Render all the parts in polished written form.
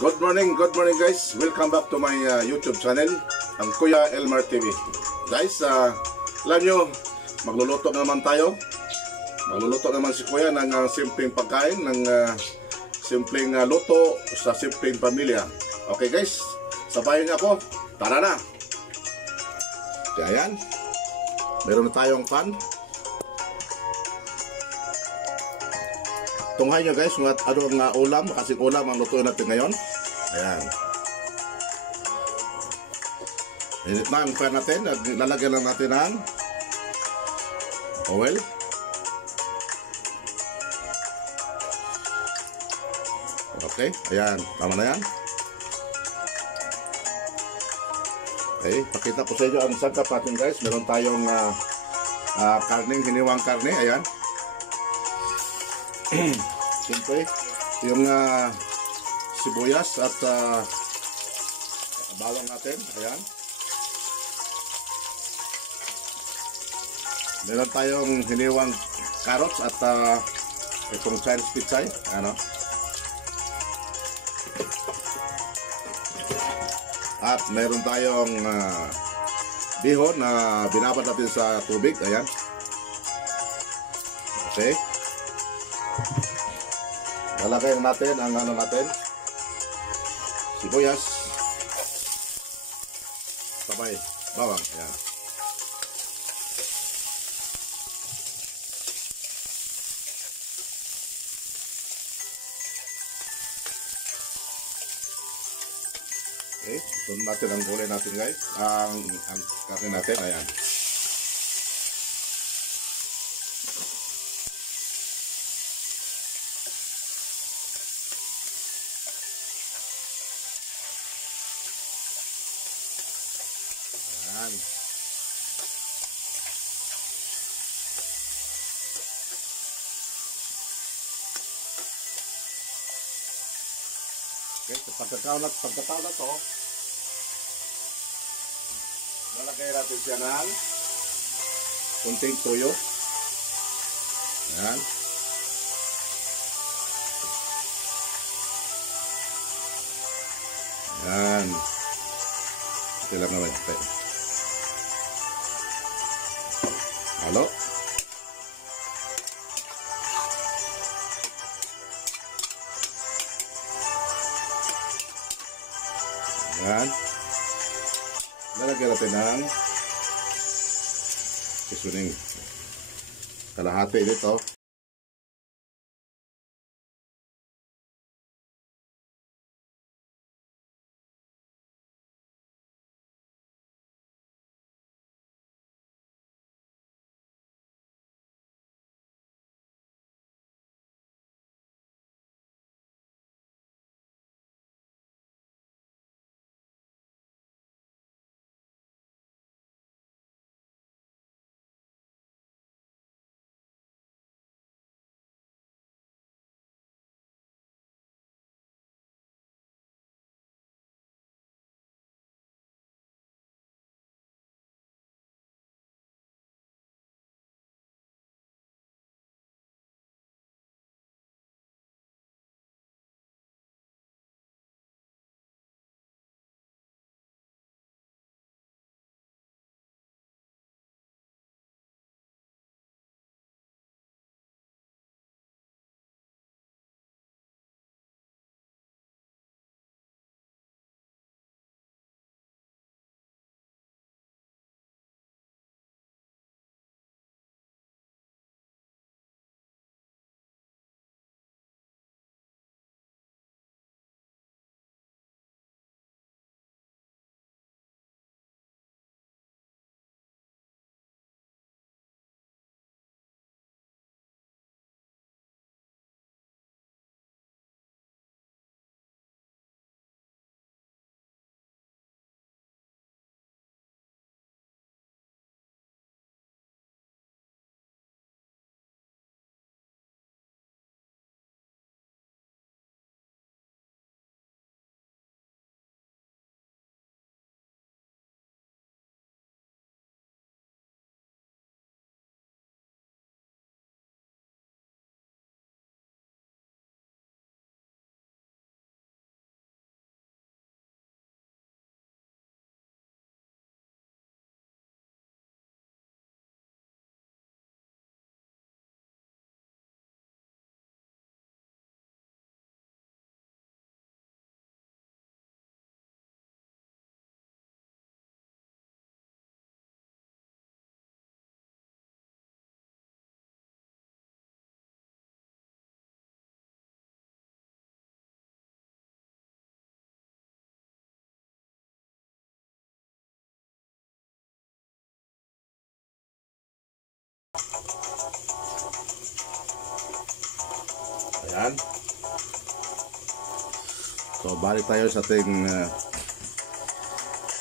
Good morning guys. Welcome back to my YouTube channel, ang Kuya Elmar TV. Guys, alam nyo, magluluto naman tayo. Magluluto naman si Kuya ng simpleng pagkain, ng simpleng luto sa simpleng pamilya. Okay guys, sabayan niyo ako. Tara na! Kaya yan, meron na tayong pan. Tunghay nyo guys, ano ang ulam, kasing ulam ang lutuin natin ngayon. Ayan. Init na ang pan natin, lalagyan lang natin ng oil. Okay, ayan, tama na yan. Okay, pakita ko sa inyo ang sangkap natin guys. Meron tayong karning, hiniwang karne, ayan. Siyempre, yung sibuyas at bawang natin, ayan. Meron tayong hiniwang carrots at itong Chinese pitsay, ano. At meron tayong bihon na binabad natin sa tubig, ayan. Okay. Lalagay natin ang ano natin, sibuyas, sabay, bawang, ayan. Okay, sunod natin ang gulay natin guys, ang karne natin, ayan. Ayan. Okay, pagkataon na to, lalagay natin siya ng kunting toyo. Ayan. Ayan. Ito lang naman. Halo. Ayan. Lalagyan natin ng seasoning. Kalahati nito. Ayan. So, balik tayo sa ating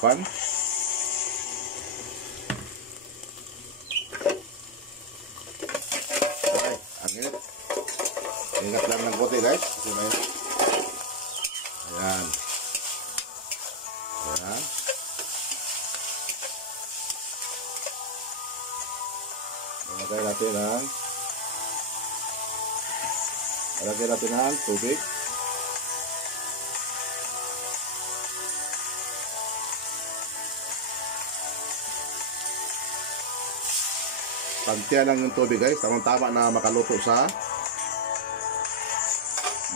pan. Okay, ang init. Ingat lang ng kote, guys. Ayan. Ayan. Lagay natin ang tubig. Pantiyan lang yung tubig, guys. Tamang-tama na makaluto sa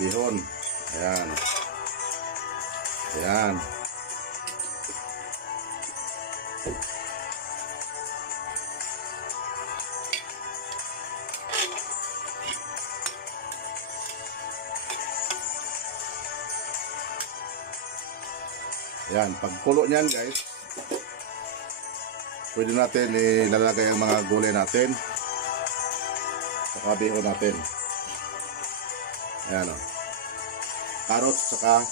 bihon. Ayan. Ayan. Ayan. Pagkulo niyan, guys, pwede natin ilalagay ang mga gulay natin sa bihon natin. Ayan, o. Carrots saka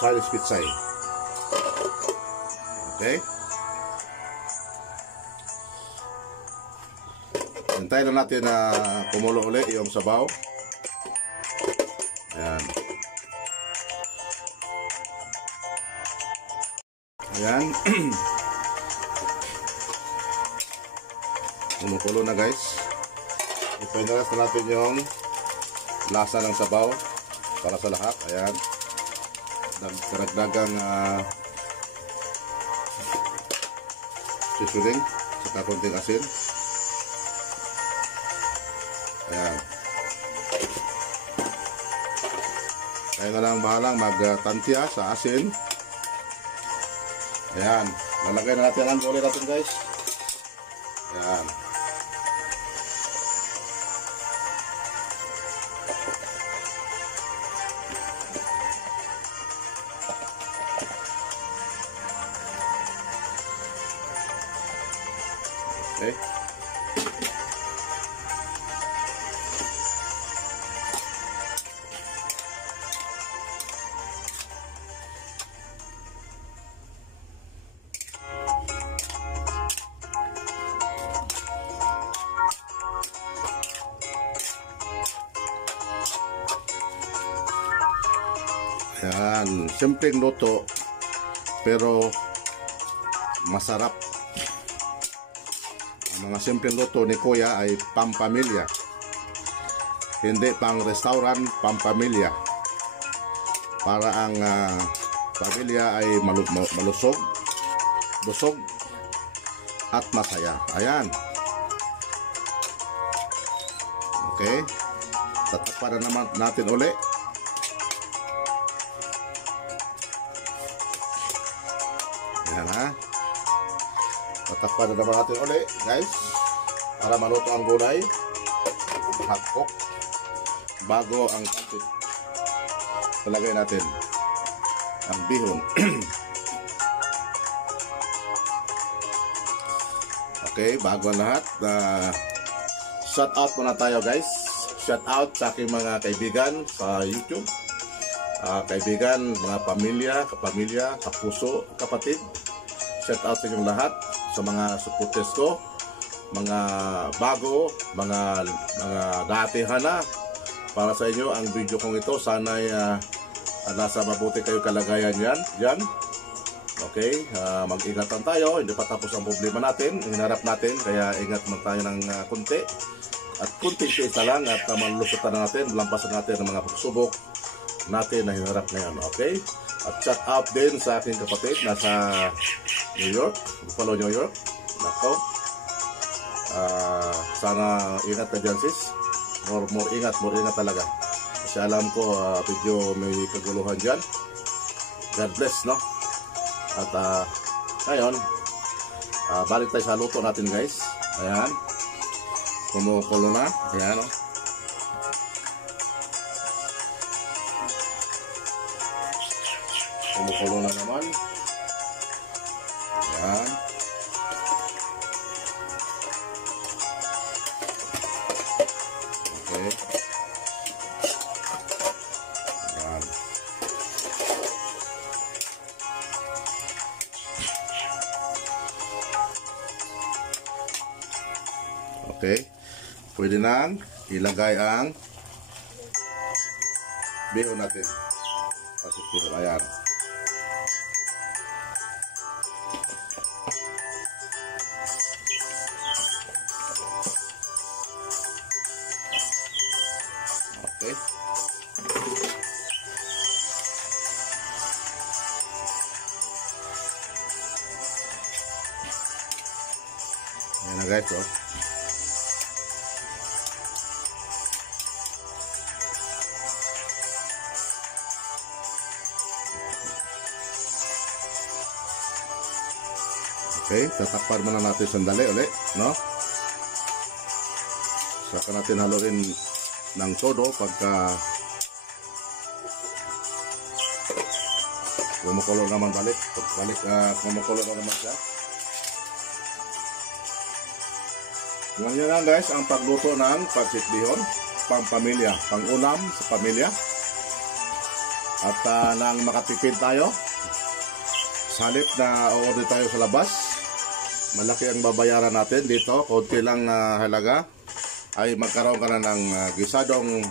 Chinese pitsay. Okay. Hintayin lang natin na kumulo ulit yung sabaw. Ayan. Ayan. Kumukulo na, guys. Ipainalas na natin yung lasa ng sabaw para sa lahat. Ayan. Karagdagang seasoning saka konting asin. Ayan. Kaya na lang bahalang magtansya sa asin. Ayan. Lalagay na natin ang gulay natin, guys. Ayan. Okay. Ayan, simpleng luto pero masarap. Ang mga simpleng luto ni Kuya ay pampamilya, hindi pang restaurant, pampamilya, para ang pamilya ay malusog, busog at masaya. Ayan. Okay, tatakpan na naman natin uli. Ayan, ha. Tatakpan na naman natin ulit, guys, para maluto ang gulay. Hot-cook bago ang pansit. Palagay natin ang bihon. Okay, bago ang lahat, shout out muna tayo, guys. Shout out sa aking mga kaibigan sa YouTube, kaibigan, mga kapamilya, kapuso, kapatid. Shout out sa inyong lahat, sa mga supporters ko, mga bago, mga datihan na. Para sa inyo ang video kong ito. Sana'y nasa mabuti kayo kalagayan yan. Okay, mag-ingatan tayo. Hindi pa tapos ang problema natin, hinarap natin. Kaya ingat man tayo ng konti. At kunting pisa lang at malulusutan natin, malampasan natin ang mga pagsubok natin na hinarap ngayon. Okay? At shout out din sa aking kapatid nasa New York, Buffalo, New York. Nako. Sana ingat ka dyan, sis. More ingat talaga. Kasi alam ko medyo may kaguluhan dyan. God bless, no? At ngayon, balik tayo sa luto natin, guys. Ayan. Kumukulo na. Ayan, no? Kumukulo na naman. Ayan. Okay. Pwede nang ilagay ang bihon natin. Pasok bihon. Ayan. Okay. Ayan na guys, oh. Okay, tatakpan muna natin sandali ulit, no? Saka natin haluin ng todo pagka kumukulo naman balik. Kumukulo na naman siya. Ganyan lang guys ang pagluto ng pancit bihon, pang pamilya, pang ulam sa pamilya. At nang makatipid tayo, salip na order tayo sa labas, malaki ang babayaran natin dito, konti lang na halaga, ay magkaroon ka na ng gisadong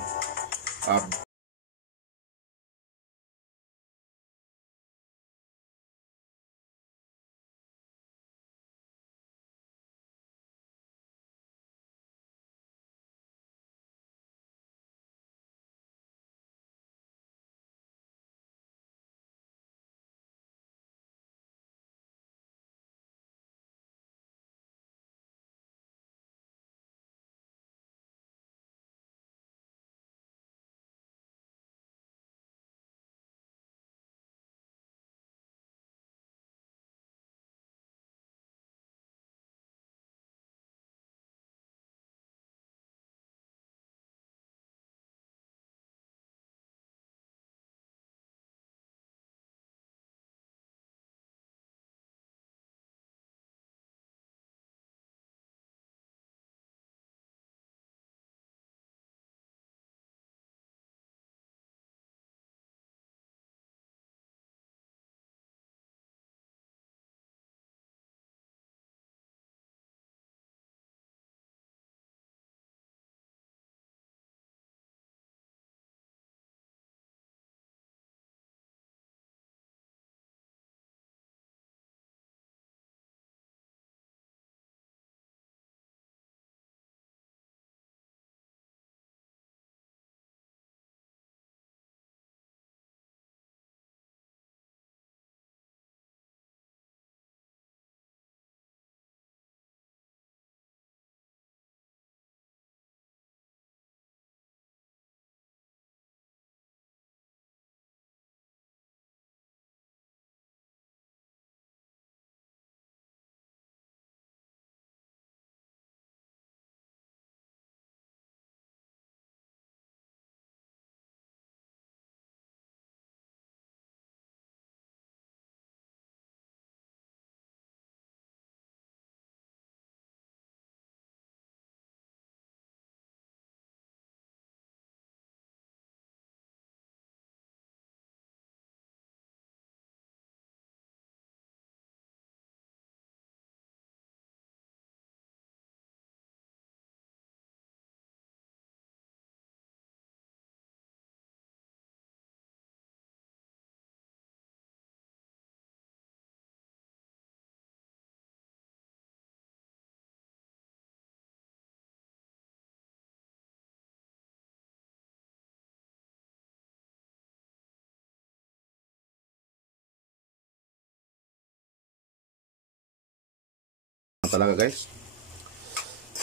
talaga guys.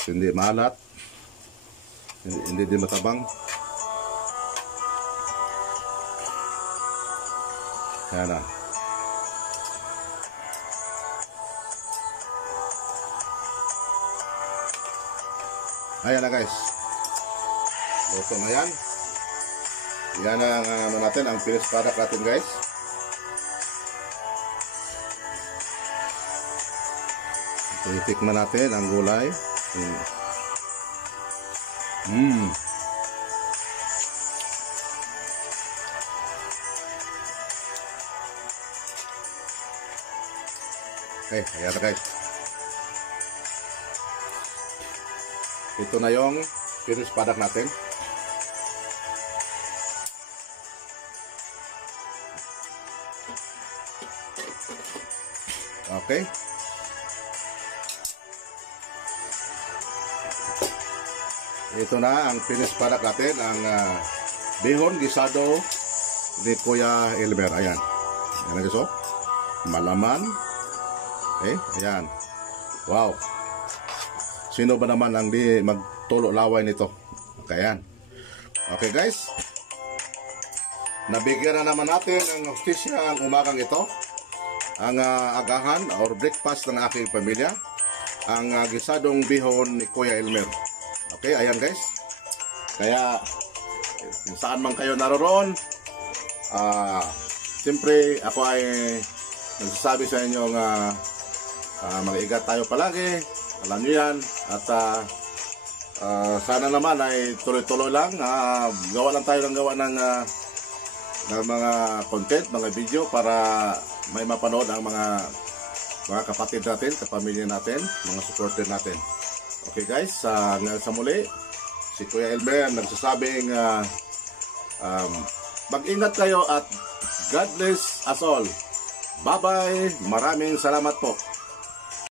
Hindi maalat, hindi din matabang. Ayan na. Ayan na guys, luto na yan. Yan ang natin, ang finished product natin guys. Titikman natin ang gulay. Okay, ayan na guys. ito na yung finished product natin. Okay. Ito na ang finished product natin, ang bihon gisado ni Kuya Elmer. Ayan. Ayan guys, oh. Malaman. Okay, ayan. Wow. Sino ba naman ang di magtulo laway nito? Okay, ayan. Okay guys. Nabigyan na naman natin ng hustisya ang umagang ito. Ang agahan or breakfast ng aking pamilya. Ang gisadong bihon ni Kuya Elmer. Okay, ayan guys. Kaya, saan man kayo naroon, siyempre ako ay nagsasabi sa inyo mag-iingat tayo palagi. Alam nyo yan. At sana naman ay tuloy-tuloy lang. Gawa lang tayo ng gawa ng mga content, mga video para may mapanood ang mga kapatid natin, kapamilya natin, mga supporter natin. Okay guys, ngayon sa muli, si Kuya Elmer nagsasabing mag-ingat kayo at God bless us all. Bye-bye. Maraming salamat po.